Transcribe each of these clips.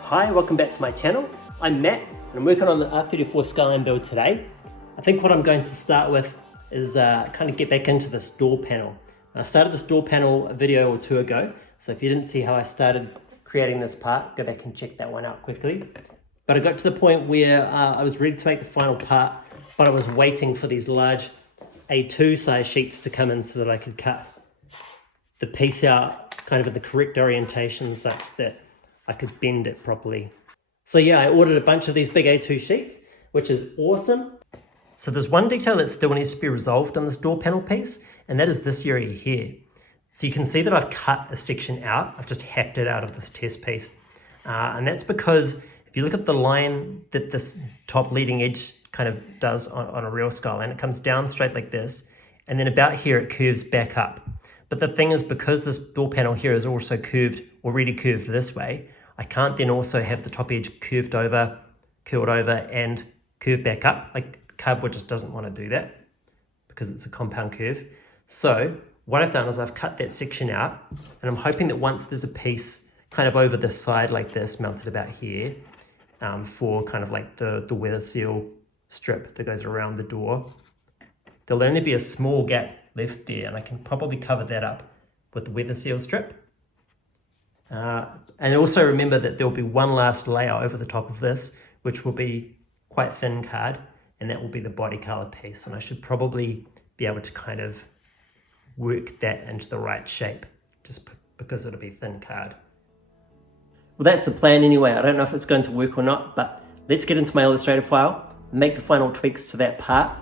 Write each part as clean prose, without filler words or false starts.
Hi, welcome back to my channel. I'm Matt and I'm working on the R34 Skyline build today. I think what I'm going to start with is kind of get back into this door panel. I started this door panel a video or two ago, so if you didn't see how I started creating this part, go back and check that one out quickly. But I got to the point where I was ready to make the final part, but I was waiting for these large A2 size sheets to come in so that I could cut the piece out kind of in the correct orientation such that I could bend it properly. So yeah, I ordered a bunch of these big A2 sheets, which is awesome. So there's one detail that still needs to be resolved on this door panel piece, and that is this area here. So you can see that I've cut a section out. I've just heft it out of this test piece. And that's because if you look at the line that this top leading edge kind of does on a real Skyline, it comes down straight like this, and then about here it curves back up. But the thing is, because this door panel here is also already curved this way, I can't then also have the top edge curled over, and curve back up. Like cardboard just doesn't want to do that because it's a compound curve. So what I've done is I've cut that section out, and I'm hoping that once there's a piece kind of over this side like this, mounted about here, for kind of like the weather seal strip that goes around the door, there'll only be a small gap left there, and I can probably cover that up with the weather seal strip. And also remember that there'll be one last layer over the top of this, which will be quite thin card, and that will be the body color piece. And I should probably be able to kind of work that into the right shape, just because it'll be thin card. Well, that's the plan anyway. I don't know if it's going to work or not, but let's get into my Illustrator file, make the final tweaks to that part,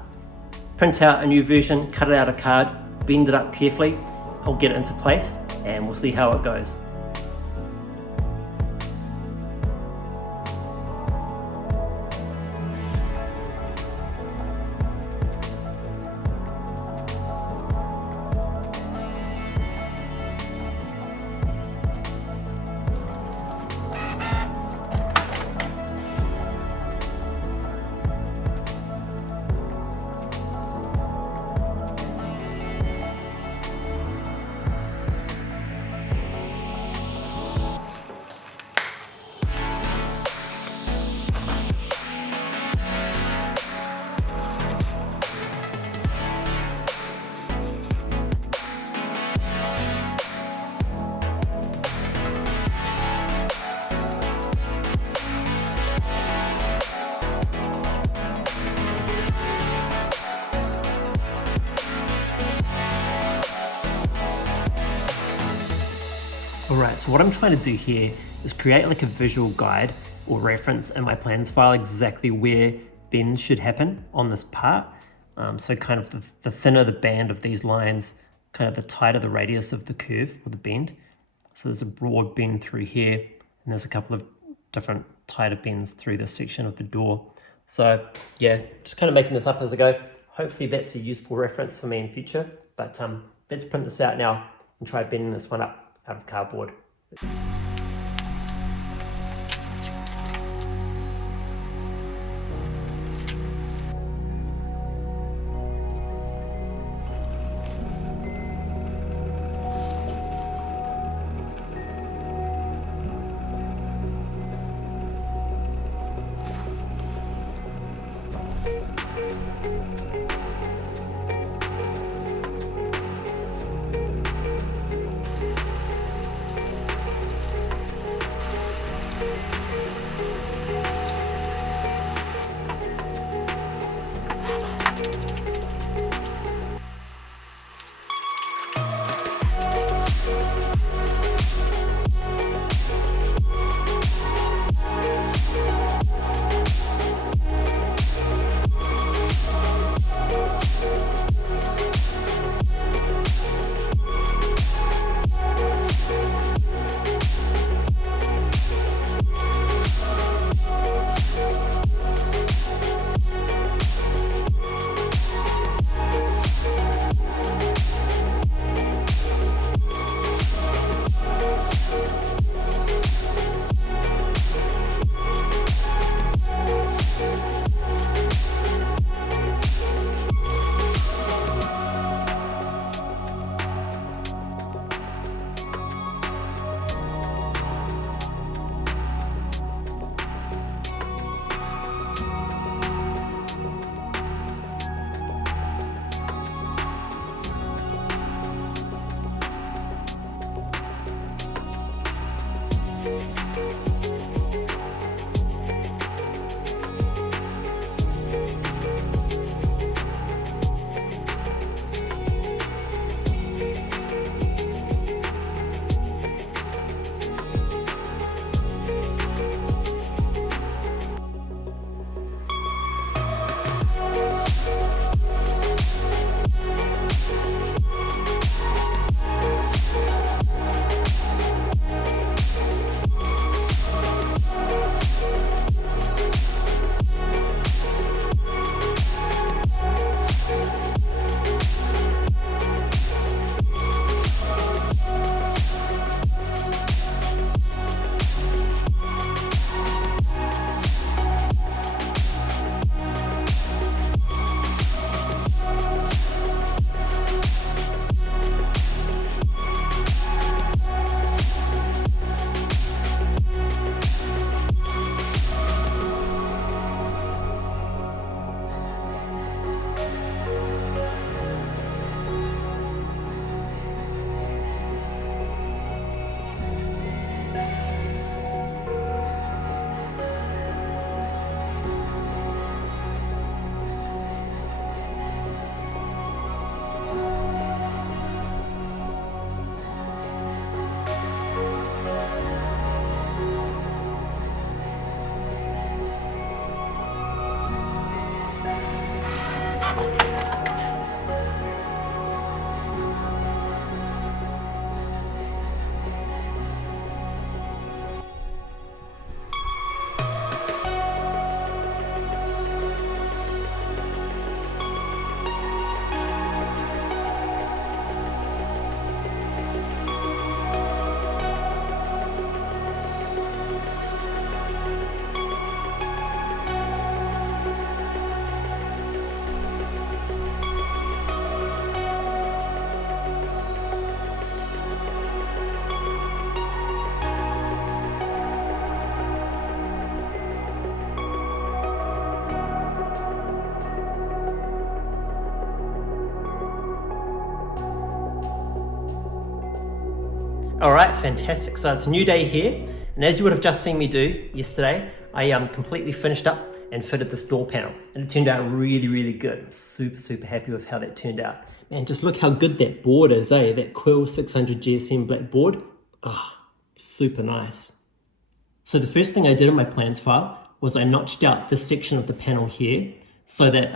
print out a new version, cut it out of card, bend it up carefully. I'll get it into place and we'll see how it goes. Alright, so what I'm trying to do here is create like a visual guide or reference in my plans file exactly where bends should happen on this part. So kind of the thinner the band of these lines, kind of the tighter the radius of the curve or the bend. So there's a broad bend through here, and there's a couple of different tighter bends through this section of the door. So yeah, just kind of making this up as I go. Hopefully that's a useful reference for me in future, but let's print this out now and try bending this one up out of cardboard. All right, fantastic. So it's a new day here, and as you would have just seen me do yesterday, I completely finished up and fitted this door panel, and it turned out really, really good. I'm super happy with how that turned out. Man, just look how good that board is, eh? That Quill 600 GSM black board. Oh, super nice. So the first thing I did in my plans file was I notched out this section of the panel here, so that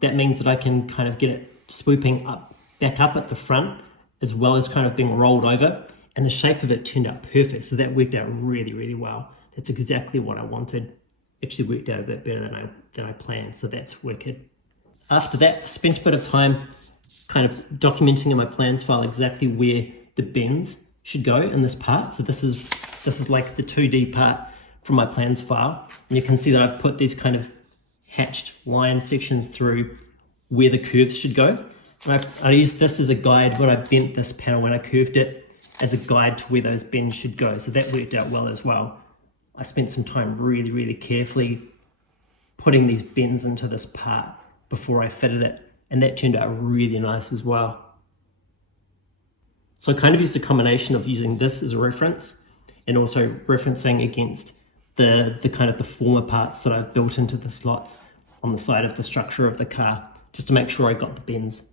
that means that I can kind of get it swooping up, back up at the front, as well as kind of being rolled over. And the shape of it turned out perfect, so that worked out really well. That's exactly what I wanted. Actually worked out a bit better than I planned, so that's wicked. After that, I spent a bit of time kind of documenting in my plans file exactly where the bends should go in this part. So this is like the 2D part from my plans file, and you can see that I've put these kind of hatched line sections through where the curves should go. And I used this as a guide when I bent this panel, when I curved it, as a guide to where those bends should go. So that worked out well as well. I spent some time really carefully putting these bends into this part before I fitted it, and that turned out really nice as well. So I kind of used a combination of using this as a reference and also referencing against the kind of the former parts that I've built into the slots on the side of the structure of the car, just to make sure I got the bends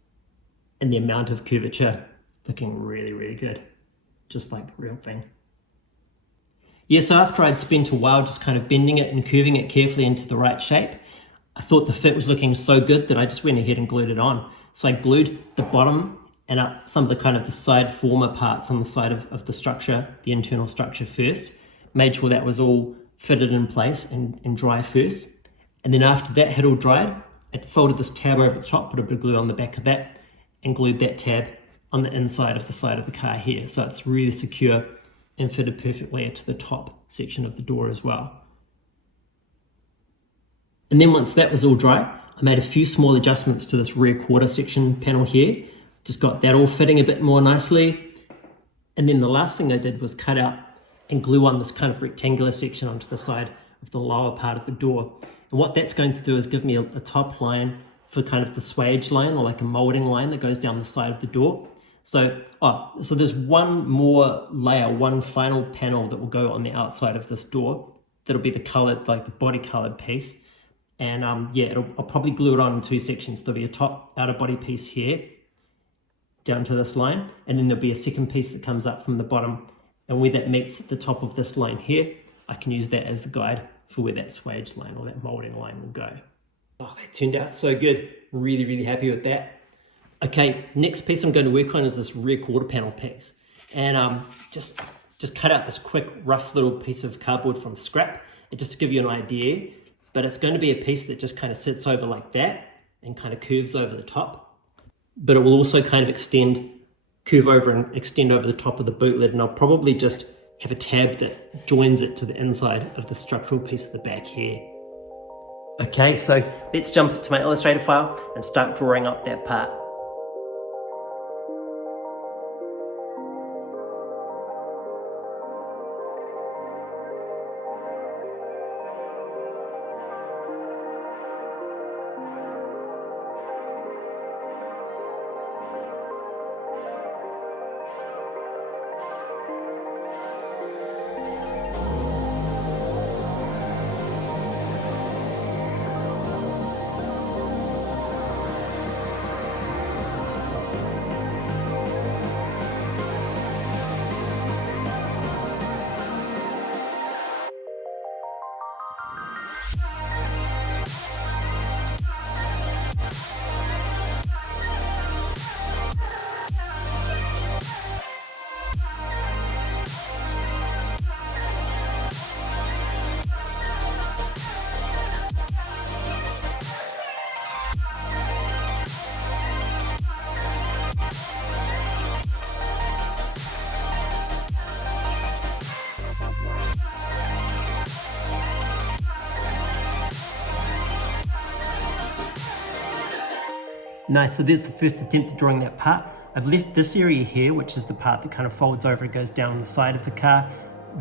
and the amount of curvature looking really good. Just like the real thing. Yeah, so after I'd spent a while just kind of bending it and curving it carefully into the right shape, I thought the fit was looking so good that I just went ahead and glued it on. So I glued the bottom and up some of the kind of the side former parts on the side of the structure, the internal structure first, made sure that was all fitted in place and dry first. And then after that had all dried, I folded this tab over the top, put a bit of glue on the back of that, and glued that tab on the inside of the side of the car here. So it's really secure and fitted perfectly to the top section of the door as well. And then once that was all dry, I made a few small adjustments to this rear quarter section panel here. Just got that all fitting a bit more nicely. And then the last thing I did was cut out and glue on this kind of rectangular section onto the side of the lower part of the door. And what that's going to do is give me a top line for kind of the swage line, or like a molding line that goes down the side of the door. So there's one more layer, one final panel that will go on the outside of this door. That'll be the colored, like the body colored piece. And yeah, I'll probably glue it on in two sections. There'll be a top outer body piece here, down to this line, and then there'll be a second piece that comes up from the bottom. And where that meets at the top of this line here, I can use that as the guide for where that swage line or that molding line will go. Oh, that turned out so good. Really happy with that. Okay, next piece I'm going to work on is this rear quarter panel piece. And just cut out this quick, rough little piece of cardboard from scrap, just to give you an idea. But it's going to be a piece that just kind of sits over like that and kind of curves over the top. But it will also kind of curve over and extend over the top of the boot lid. And I'll probably just have a tab that joins it to the inside of the structural piece at the back here. Okay, so let's jump into my Illustrator file and start drawing up that part. Nice, so there's the first attempt at drawing that part. I've left this area here, which is the part that kind of folds over and goes down the side of the car,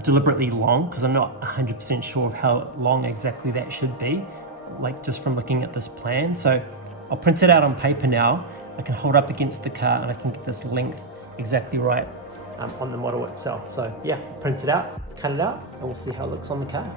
deliberately long, because I'm not 100% sure of how long exactly that should be, like just from looking at this plan. So I'll print it out on paper now. I can hold up against the car and I can get this length exactly right on the model itself. So yeah, print it out, cut it out, and we'll see how it looks on the car.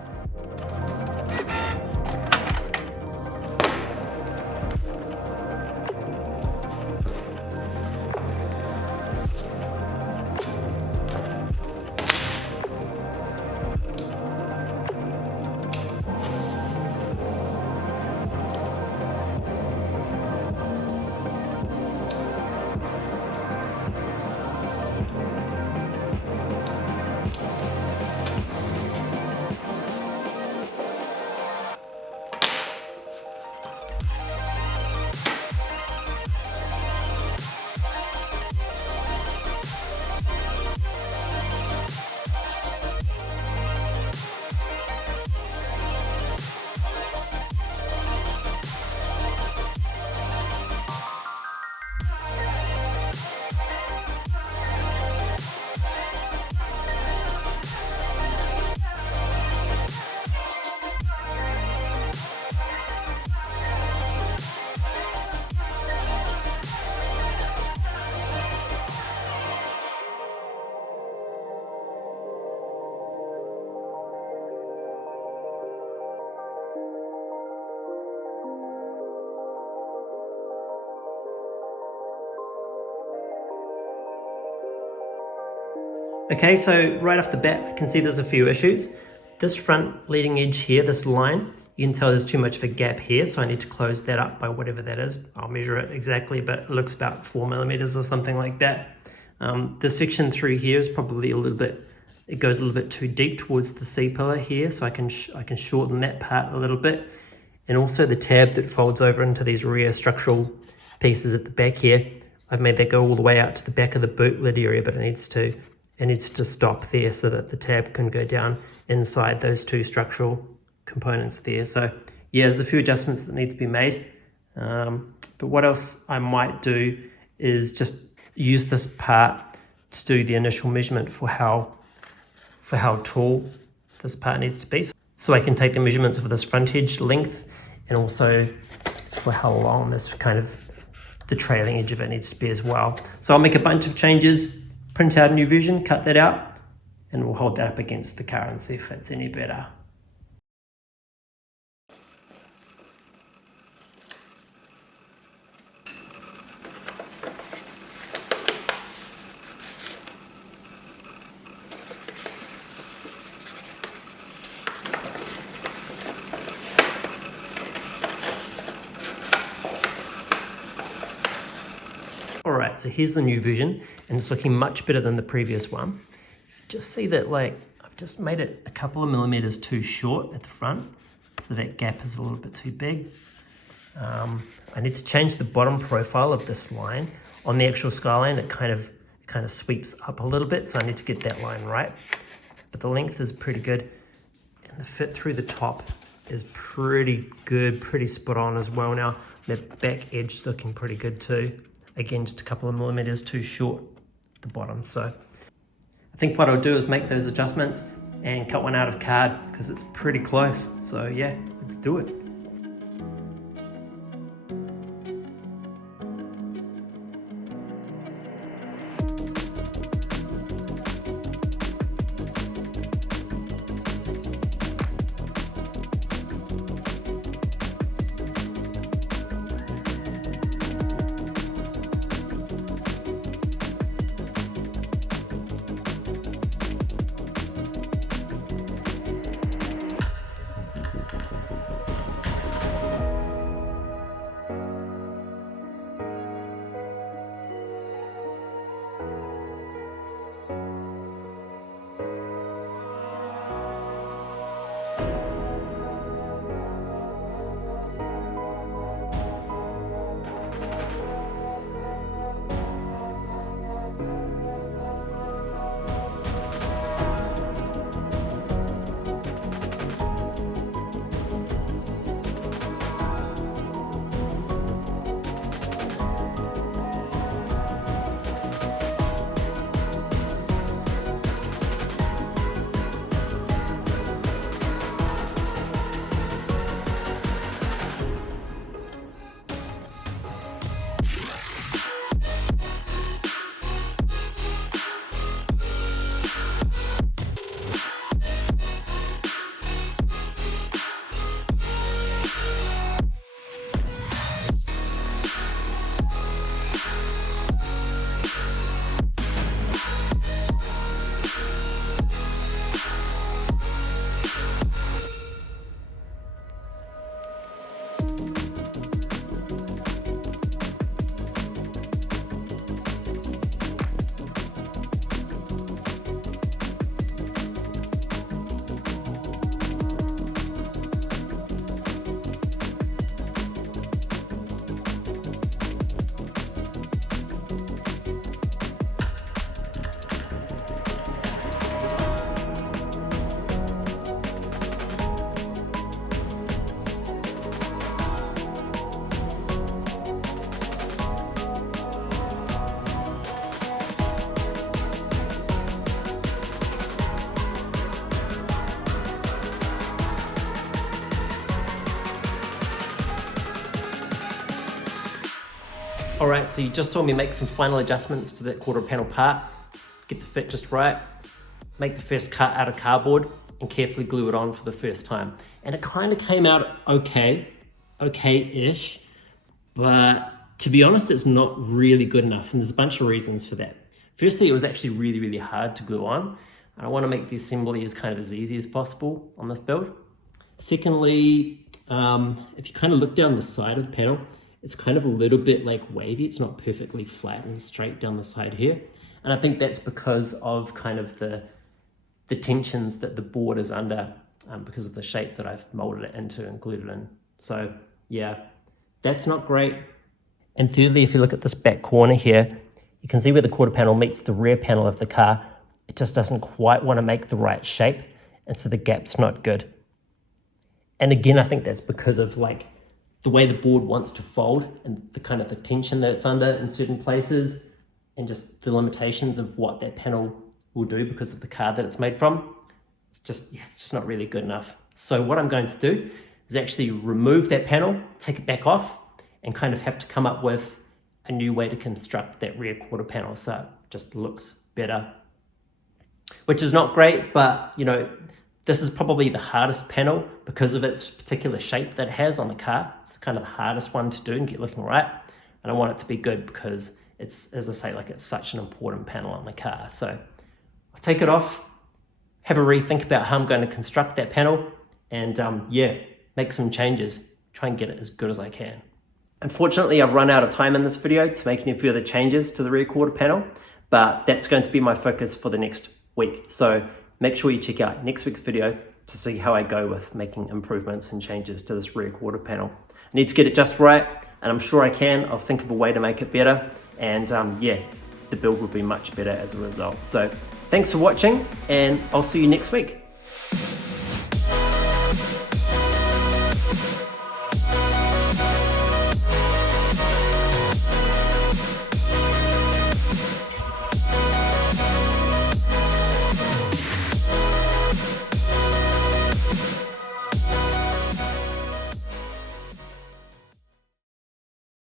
Okay, so right off the bat, I can see there's a few issues. This front leading edge here, this line, you can tell there's too much of a gap here, so I need to close that up by whatever that is. I'll measure it exactly, but it looks about 4 millimeters or something like that. This section through here is probably a little bit, it goes a little bit too deep towards the C-pillar here, so I can shorten that part a little bit. And also the tab that folds over into these rear structural pieces at the back here, I've made that go all the way out to the back of the boot lid area, but it needs to stop there so that the tab can go down inside those two structural components there. So yeah, there's a few adjustments that need to be made. But what else I might do is just use this part to do the initial measurement for how tall this part needs to be. So I can take the measurements of this front edge length and also for how long this kind of the trailing edge of it needs to be as well. So I'll make a bunch of changes, print out a new version, cut that out, and we'll hold that up against the car and see if it's any better. Alright, so here's the new version, and it's looking much better than the previous one. Just see that, like, I've just made it a couple of millimeters too short at the front, so that gap is a little bit too big. I need to change the bottom profile of this line. On the actual Skyline, it kind of sweeps up a little bit, so I need to get that line right. But the length is pretty good, and the fit through the top is pretty good, pretty spot on as well now. The back edge is looking pretty good too. Again, just a couple of millimeters too short at the bottom. So I think what I'll do is make those adjustments and cut one out of card because it's pretty close. So yeah, let's do it. All right, so you just saw me make some final adjustments to that quarter panel part, get the fit just right, make the first cut out of cardboard, and carefully glue it on for the first time. And it kind of came out okay-ish, but to be honest, it's not really good enough, and there's a bunch of reasons for that. Firstly, it was actually really, really hard to glue on, and I want to make the assembly as kind of as easy as possible on this build. Secondly, if you kind of look down the side of the panel, it's kind of a little bit like wavy. It's not perfectly flat and straight down the side here. And I think that's because of kind of the tensions that the board is under because of the shape that I've molded it into and glued it in. So yeah, that's not great. And thirdly, if you look at this back corner here, you can see where the quarter panel meets the rear panel of the car. It just doesn't quite want to make the right shape. And so the gap's not good. And again, I think that's because of like the way the board wants to fold and the kind of the tension that it's under in certain places and just the limitations of what that panel will do because of the card that it's made from. It's just not really good enough. So what I'm going to do is actually remove that panel, take it back off, and kind of have to come up with a new way to construct that rear quarter panel so it just looks better. Which is not great, but you know, this is probably the hardest panel because of its particular shape that it has on the car. It's kind of the hardest one to do and get looking right. And I want it to be good because it's, as I say, like it's such an important panel on the car. So I'll take it off, have a rethink about how I'm going to construct that panel, and yeah, make some changes, try and get it as good as I can. Unfortunately, I've run out of time in this video to make any further changes to the rear quarter panel, but that's going to be my focus for the next week. So make sure you check out next week's video to see how I go with making improvements and changes to this rear quarter panel. I need to get it just right, and I'm sure I can. I'll think of a way to make it better, and yeah, the build will be much better as a result. So thanks for watching, and I'll see you next week.